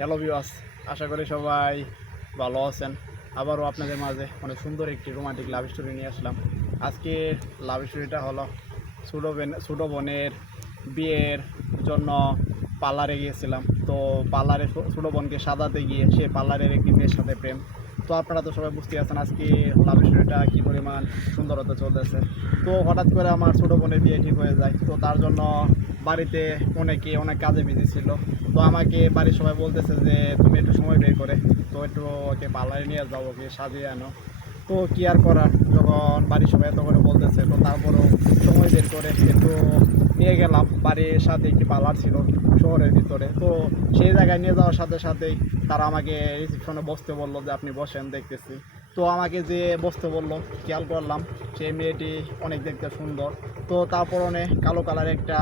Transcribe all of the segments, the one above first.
Hello viewers, আশা করি সবাই ভালো আছেন। আবারও আপনাদের মাঝে অনেক সুন্দর একটি রোমান্টিক লাভ স্টোরি নিয়ে আসলাম। আজকে লাভ স্টোরিটা হলো ছোটো বোনের বিয়ের জন্য পার্লারে গিয়েছিলাম। তো পার্লারে ছোটো বোনকে সাজাতে গিয়ে সে পার্লারের একটি মেয়ের সাথে প্রেম। তো আপনারা তো সবাই বুঝতে পারছেন আজকে লাভ স্টোরিটা কী পরিমাণ সুন্দর হতে চলতেছে। তো হঠাৎ করে আমার ছোটো বোনের বিয়ে ঠিক হয়ে যায়। তো তার জন্য বাড়িতে অনেক কাজে বিজি ছিল। তো আমাকে বাড়ির সবাই বলতেছে যে তুমি একটু সময় বের করে তো একটু ওকে পার্লারে নিয়ে যাও, ওকে সাজিয়ে আনো। তো কি আর করার, যখন বাড়ির সবাই এত করে বলতেছে তো তারপরেও সময় বের করে একটু নিয়ে গেলাম। বাড়ির সাথে একটি পার্লার ছিল শহরের ভিতরে। তো সেই জায়গায় নিয়ে যাওয়ার সাথে সাথেই তারা আমাকে রিসেপশনে বসতে বললো যে আপনি বসেন, দেখতেছি। তো আমাকে যে বসতে বললো, খেয়াল করলাম সেই মেয়েটি অনেক দেখতে সুন্দর। তো তারপর অনেক কালো কালার একটা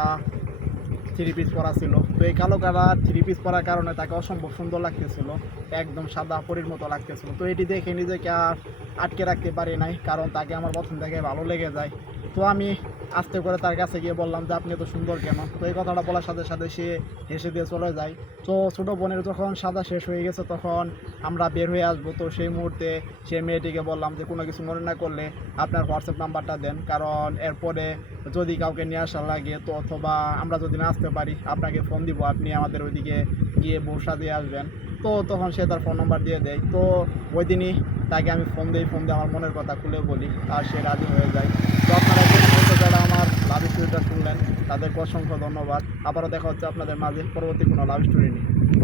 থ্রি পিস পরা ছিল। তো এই কালো কালার থ্রি পিস পরার কারণে তাকে অসম্ভব সুন্দর লাগতেছিল, একদম সাদা পরীর মতো লাগতেছিল। তো এটি দেখে নিজেকে আর আটকে রাখতে পারি নাই, কারণ তাকে আমার প্রথম থেকে ভালো লেগে যায়। তো আমি আস্তে করে তার কাছে গিয়ে বললাম যে আপনি এত সুন্দর কেন। তো এই কথাটা বলার সাথে সাথে সে হেসে দিয়ে চলে যায়। তো ছোটো বোনের যখন সাদা শেষ হয়ে গেছে তখন আমরা বের হয়ে আসবো। তো সেই মুহূর্তে সে মেয়েটিকে বললাম যে কোনো কিছু মনে না করলে আপনার হোয়াটসঅ্যাপ নাম্বারটা দেন, কারণ এরপরে যদি কাউকে নিয়ে আসা লাগে তো অথবা আমরা যদি না আসতে পারি আপনাকে ফোন দিব, আপনি আমাদের ওইদিকে গিয়ে বসা দিয়ে আসবেন। তো তখন সে তার ফোন নাম্বার দিয়ে দেয়। তো ওই দিনই তাকে আমি ফোন দিয়ে আমার মনের কথা খুলে বলি, আর সে রাজি হয়ে যায়। তো আপনারা যারা আমার লাভ স্টোরিটা শুনলেন তাদেরকে অসংখ্য ধন্যবাদ। আবারও দেখা হচ্ছে আপনাদের মাঝে পরবর্তী কোনো লাভ স্টোরি নিয়ে।